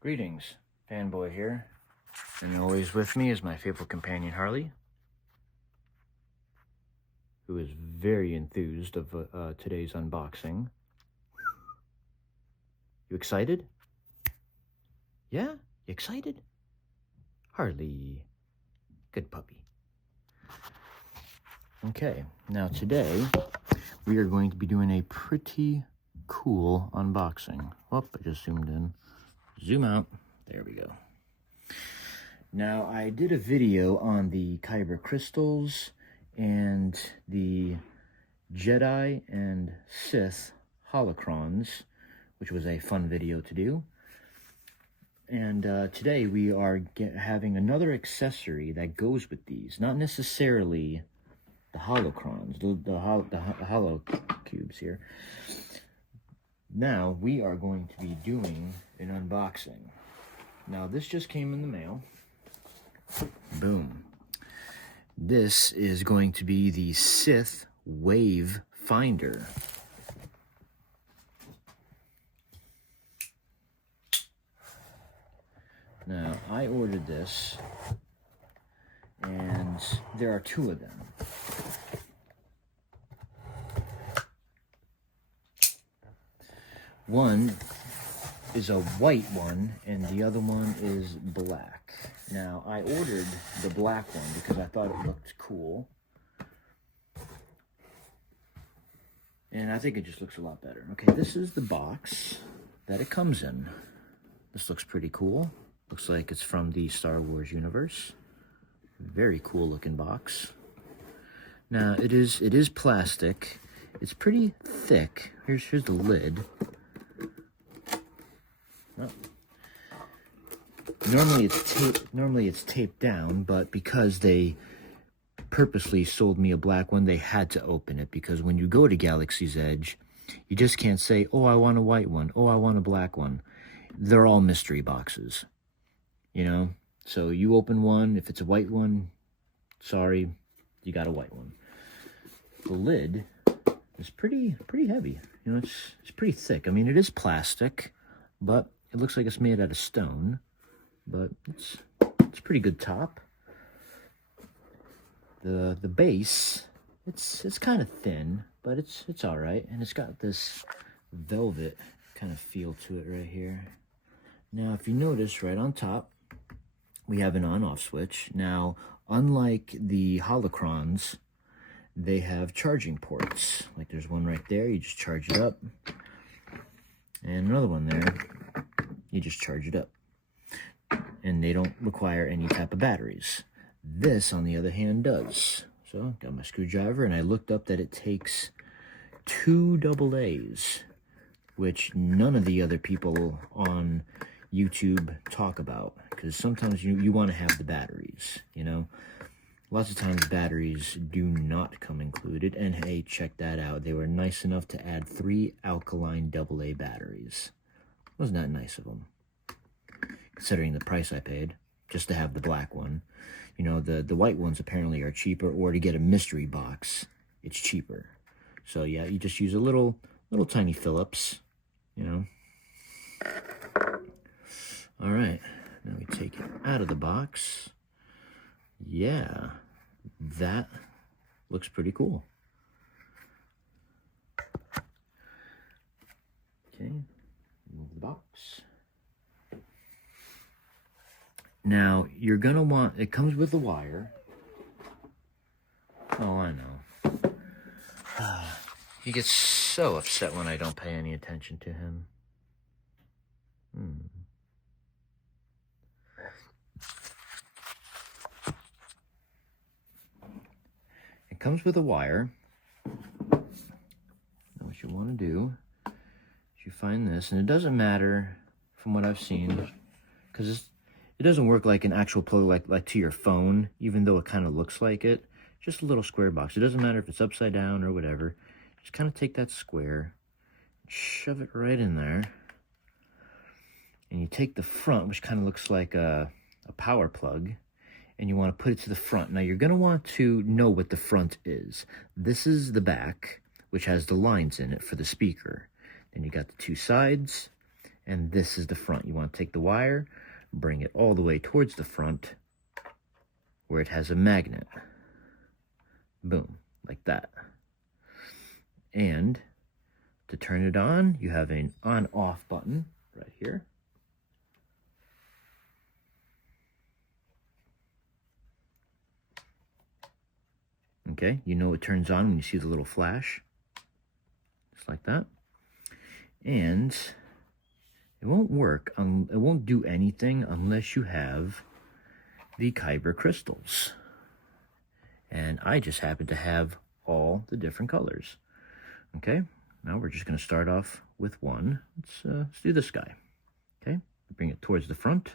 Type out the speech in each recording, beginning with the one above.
Greetings, fanboy here, and always with me is my faithful companion Harley, who is very enthused of today's unboxing. You excited? Yeah? You excited? Harley, good puppy. Okay, now today we are going to be doing a pretty cool unboxing. Oh, I just zoomed in. Zoom out. There we go. Now, I did a video on the kyber crystals and the Jedi and Sith holocrons, which was a fun video to do. And today we are having another accessory that goes with these. Not necessarily the holocrons, the holo cubes here. Now, we are going to be doing an unboxing. Now, this just came in the mail. Boom. This is going to be the Sith wayfinder. Now, I ordered this, and there are two of them. One is a white one, and the other one is black. Now, I ordered the black one because I thought it looked cool. And I think it just looks a lot better. Okay, this is the box that it comes in. This looks pretty cool. Looks like it's from the Star Wars universe. Very cool looking box. Now, it is plastic. It's pretty thick. Here's the lid. Oh. Normally it's taped down, but because they purposely sold me a black one, they had to open it, because when you go to Galaxy's Edge, you just can't say, oh, I want a white one, oh, I want a black one. They're all mystery boxes, you know? So you open one, if it's a white one, sorry, you got a white one. The lid is pretty heavy. You know, it's pretty thick. I mean, it is plastic, but it looks like it's made out of stone, but it's pretty good top. The base, it's kind of thin, but it's all right, and it's got this velvet kind of feel to it right here. Now, if you notice, right on top, we have an on-off switch. Now, unlike the holocrons, they have charging ports. Like there's one right there, you just charge it up, and another one there, you just charge it up. And they don't require any type of batteries. This, on the other hand, does. So, got my screwdriver, and I looked up that it takes 2 AA's, which none of the other people on YouTube talk about, because sometimes you want to have the batteries, you know? Lots of times batteries do not come included, and hey, check that out. They were nice enough to add 3 alkaline AA batteries. Wasn't that nice of them? Considering the price I paid just to have the black one. You know, the white ones apparently are cheaper, or to get a mystery box, it's cheaper. So yeah, you just use a little tiny Phillips, you know. All right, now we take it out of the box. Yeah, that looks pretty cool. Okay, move the box. Now, you're going to want, it comes with a wire. Oh, I know. He gets so upset when I don't pay any attention to him. It comes with a wire. Now, what you want to do is you find this, and it doesn't matter from what I've seen, because it doesn't work like an actual plug, like to your phone, even though it kind of looks like it. Just a little square box. It doesn't matter if it's upside down or whatever. Just kind of take that square, shove it right in there, and you take the front, which kind of looks like a power plug, and you want to put it to the front. Now, you're going to want to know what the front is. This is the back, which has the lines in it for the speaker. Then you got the 2 sides, and this is the front. You want to take the wire, bring it all the way towards the front where it has a magnet. Boom, like that. And to turn it on, you have an on-off button right here. Okay, you know it turns on when you see the little flash. Just like that. And it won't work, it won't do anything unless you have the kyber crystals. And I just happen to have all the different colors. Okay, now we're just going to start off with one. Let's do this guy. Okay, bring it towards the front.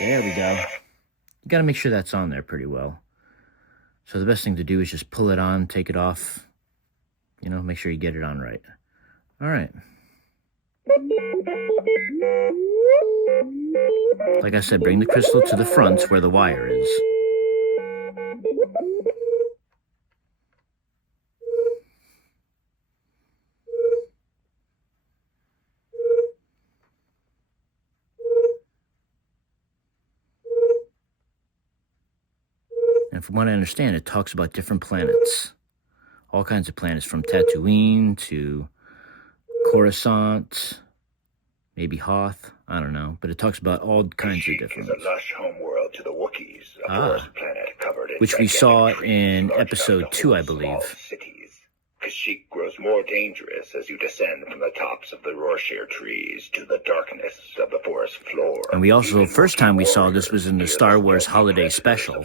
There we go. You got to make sure that's on there pretty well. So the best thing to do is just pull it on, take it off, you know, make sure you get it on right. All right. Like I said, bring the crystal to the front where the wire is. And from what I understand, it talks about different planets. All kinds of planets, from Tatooine to Coruscant, maybe Hoth, I don't know. But it talks about all kinds of different ones. Is a lush homeworld to the Wookiees, a forest planet covered in which we saw in episode 2, I believe. Cities. Kashyyyk grows more dangerous as you descend from the tops of the Rorschach trees to the darkness of the forest floor. And we also, first time we saw this was in the Star Wars Holiday Special,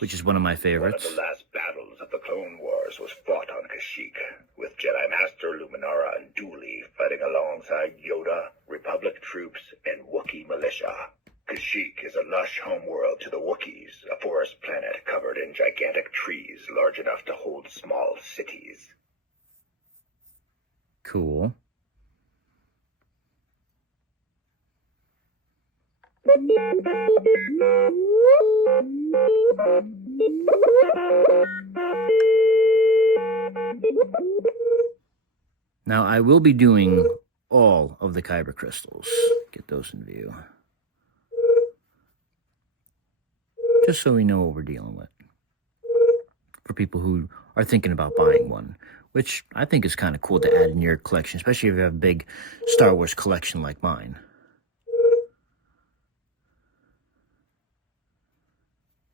which is one of my favorites. One of the last battles of the Clone Wars was fought on Kashyyyk, with Jedi Master Luminara and Dooley fighting alongside Yoda, Republic troops, and Wookiee militia. Kashyyyk is a lush homeworld to the Wookiees, a forest planet covered in gigantic trees large enough to hold small cities. Cool. Now, I will be doing all of the kyber crystals. Get those in view. Just so we know what we're dealing with. For people who are thinking about buying one, which I think is kind of cool to add in your collection, especially if you have a big Star Wars collection like mine.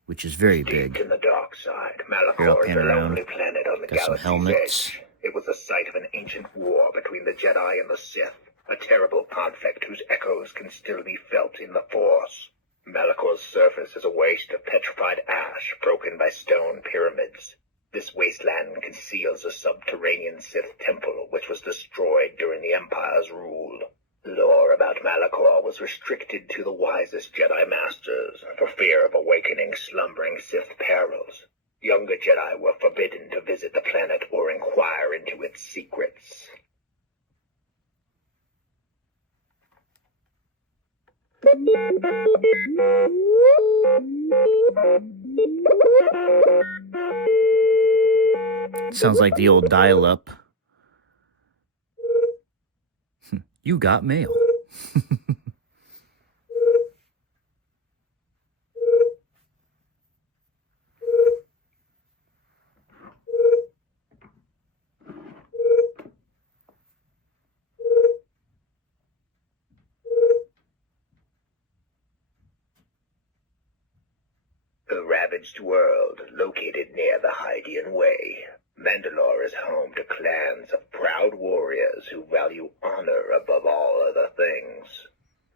Which is very big. Deep in the dark side, Here, I'll Malachor is pan a around. lonely planet on the Got some galaxy's helmets. edge. It was the site of an ancient war between the Jedi and the Sith, a terrible conflict whose echoes can still be felt in the Force. Malachor's surface is a waste of petrified ash broken by stone pyramids. This wasteland conceals a subterranean Sith temple which was destroyed during the Empire's rule. Lore about Malachor was restricted to the wisest Jedi Masters for fear of awakening slumbering Sith perils. Younger Jedi were forbidden to visit the planet or inquire into its secrets. Sounds like the old dial-up. You got mail. A ravaged world located near the Hydean Way. Mandalore is home to clans of proud warriors who value honor above all other things.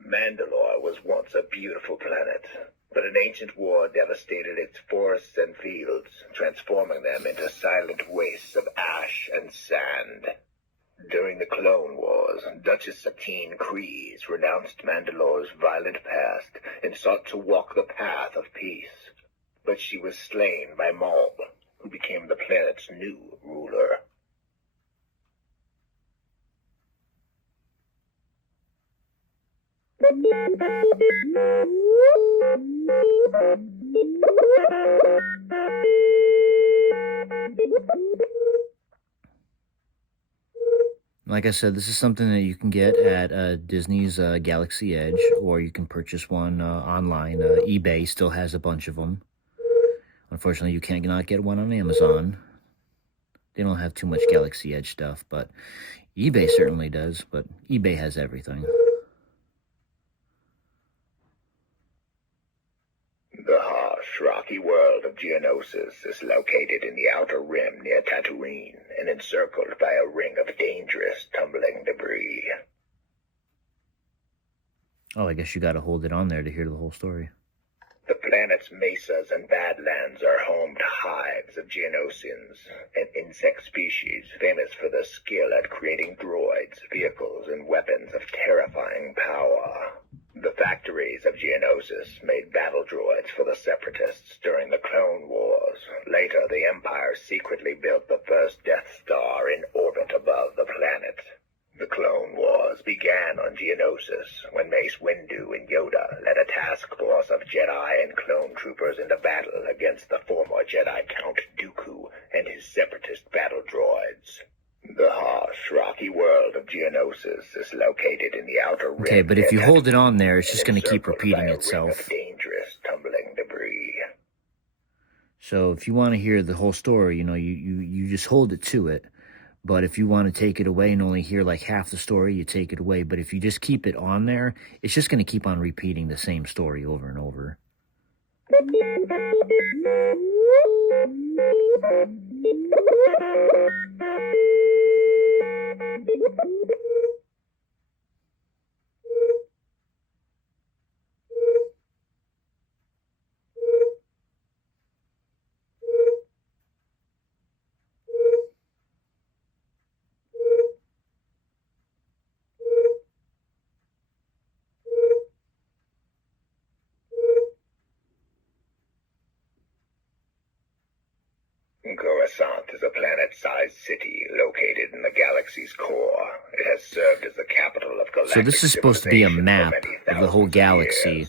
Mandalore was once a beautiful planet, but an ancient war devastated its forests and fields, transforming them into silent wastes of ash and sand. During the Clone Wars, Duchess Satine Kryze renounced Mandalore's violent past and sought to walk the path of peace. But she was slain by Maul, who became the planet's new ruler. Like I said, this is something that you can get at Disney's Galaxy Edge, or you can purchase one online. eBay still has a bunch of them. Unfortunately, you cannot get one on Amazon. They don't have too much Galaxy Edge stuff, but eBay certainly does. But eBay has everything. The harsh, rocky world of Geonosis is located in the outer rim near Tatooine and encircled by a ring of dangerous, tumbling debris. Oh, I guess you gotta hold it on there to hear the whole story. The planet's mesas and badlands are home to hives of Geonosians, an insect species famous for their skill at creating droids, vehicles, and weapons of terrifying power. The factories of Geonosis made battle droids for the Separatists during the Clone Wars. Later, the Empire secretly built the first Death Star in orbit above the planet. The Clone Wars began on Geonosis when Mace Windu and Yoda led a task force of Jedi and clone troopers into battle against the former Jedi Count Dooku and his Separatist battle droids. The harsh, rocky world of Geonosis is located in the outer rim. Okay, but if you hold it on there, it's just going to keep repeating itself. Dangerous, tumbling debris. So if you want to hear the whole story, you just hold it to it. But if you want to take it away and only hear like half the story, you take it away. But if you just keep it on there, it's just going to keep on repeating the same story over and over. Coruscant is a planet-sized city located in the galaxy's core. It has served as the capital of galactic So this is supposed to be a map of the whole galaxy,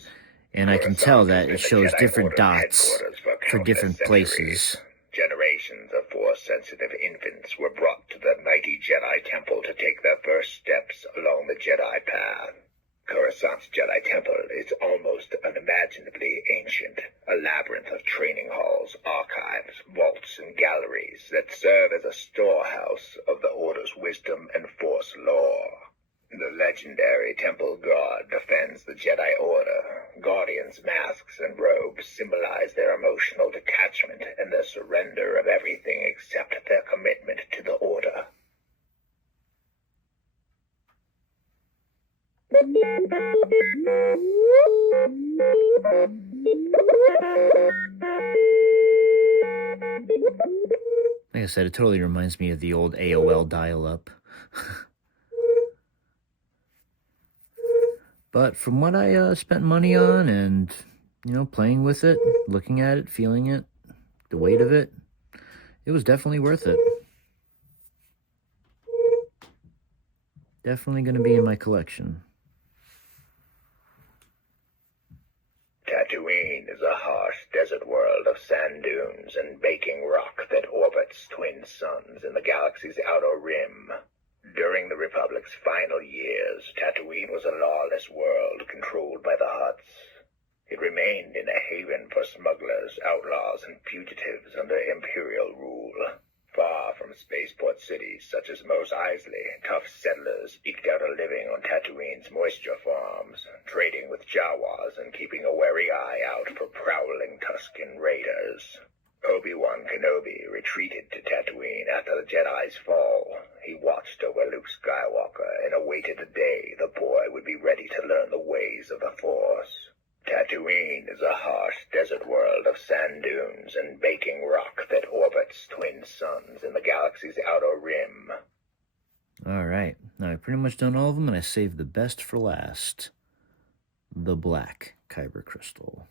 and I can tell that it shows different dots for different places. Generations of Force-sensitive infants were brought to the mighty Jedi Temple to take their first steps along the Jedi path. Coruscant's Jedi Temple is almost unimaginably ancient, a labyrinth of training halls, archives, vaults, and galleries that serve as a storehouse of the Order's wisdom and Force lore. The legendary Temple Guard defends the Jedi Order. Guardians' masks and robes symbolize their emotional detachment and their surrender of everything except their commitment to the Order. Like I said, it totally reminds me of the old AOL dial-up. But from what I spent money on and, playing with it, looking at it, feeling it, the weight of it, it was definitely worth it. Definitely going to be in my collection. Tatooine is a harsh desert world of sand dunes and baking rock that orbits twin suns in the galaxy's outer rim. During the Republic's final years, Tatooine was a lawless world controlled by the Hutts. It remained in a haven for smugglers, outlaws, and fugitives under Imperial rule. Far from spaceport cities such as Mos Eisley, tough settlers eked out a living on Tatooine's moisture farms, trading with Jawas and keeping a wary eye out for prowling Tusken raiders. Obi-Wan Kenobi retreated to Tatooine after the Jedi's fall. He watched over Luke Skywalker and awaited the day the boy would be ready to learn the ways of the Force. Tatooine is a harsh desert world of sand dunes and baking rock that orbits twin suns in the galaxy's outer rim. Alright, now I've pretty much done all of them, and I saved the best for last. The black kyber crystal.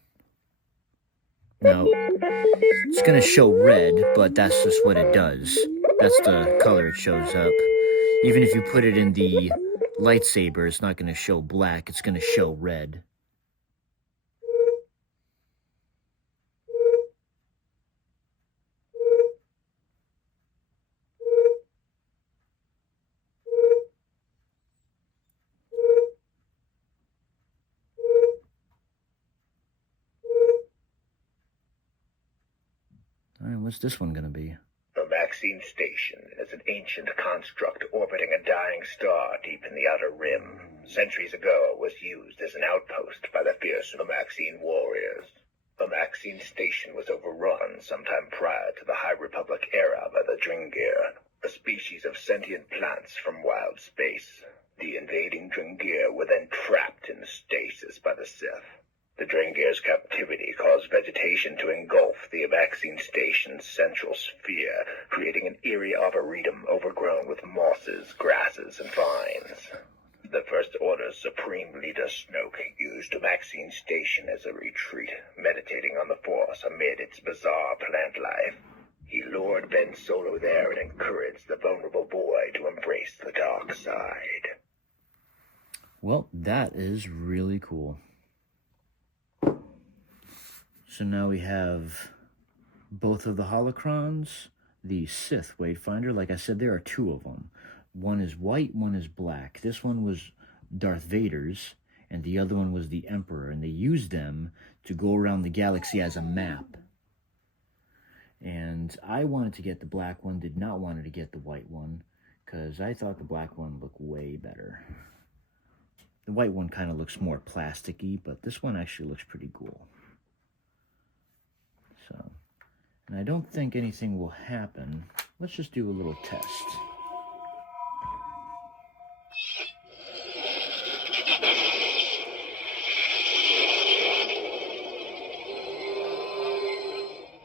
Now, it's going to show red, but that's just what it does. That's the color it shows up. Even if you put it in the lightsaber, it's not going to show black, it's going to show red. All right, what's this one going to be? The Maxine Station is an ancient construct orbiting a dying star deep in the outer rim. Centuries ago, it was used as an outpost by the fierce Maxine warriors. The Maxine Station was overrun sometime prior to the High Republic era by the Dringir, a species of sentient plants from wild space. The invading Dringir were then trapped in stasis by the Sith. The Dringir's captivity caused vegetation to engulf the Maxine Station's central sphere, creating an eerie arboretum overgrown with mosses, grasses, and vines. The First Order's Supreme Leader Snoke used Maxine Station as a retreat, meditating on the Force amid its bizarre plant life. He lured Ben Solo there and encouraged the vulnerable boy to embrace the dark side. Well, that is really cool. So now we have both of the holocrons, the Sith wayfinder. Like I said, there are two of them. One is white, one is black. This one was Darth Vader's, and the other one was the Emperor, and they used them to go around the galaxy as a map. And I wanted to get the black one, did not want to get the white one, because I thought the black one looked way better. The white one kind of looks more plasticky, but this one actually looks pretty cool. So, and I don't think anything will happen. Let's just do a little test.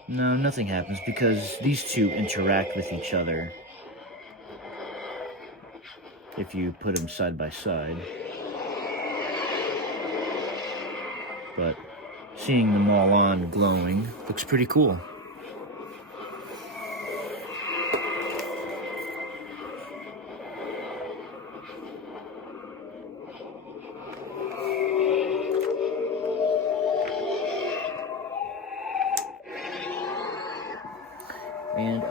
No, nothing happens because these two interact with each other if you put them side by side. But seeing them all on glowing looks pretty cool. And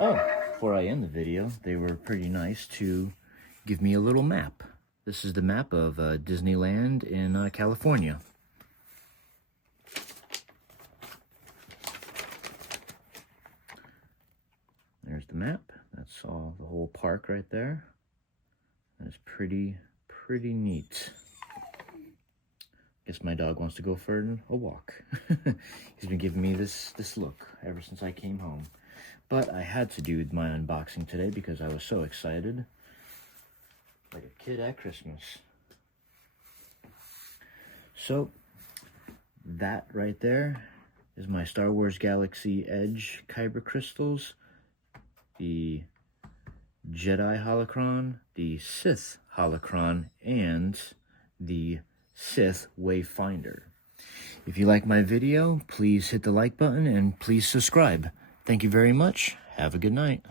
before I end the video, they were pretty nice to give me a little map. This is the map of Disneyland in California. There's the map. That's all the whole park right there. That's pretty neat. Guess my dog wants to go for a walk. He's been giving me this look ever since I came home. But I had to do my unboxing today because I was so excited. Like a kid at Christmas. So, that right there is my Star Wars Galaxy Edge kyber crystals. The Jedi holocron, the Sith holocron, and the Sith wayfinder. If you like my video, please hit the like button and please subscribe. Thank you very much. Have a good night.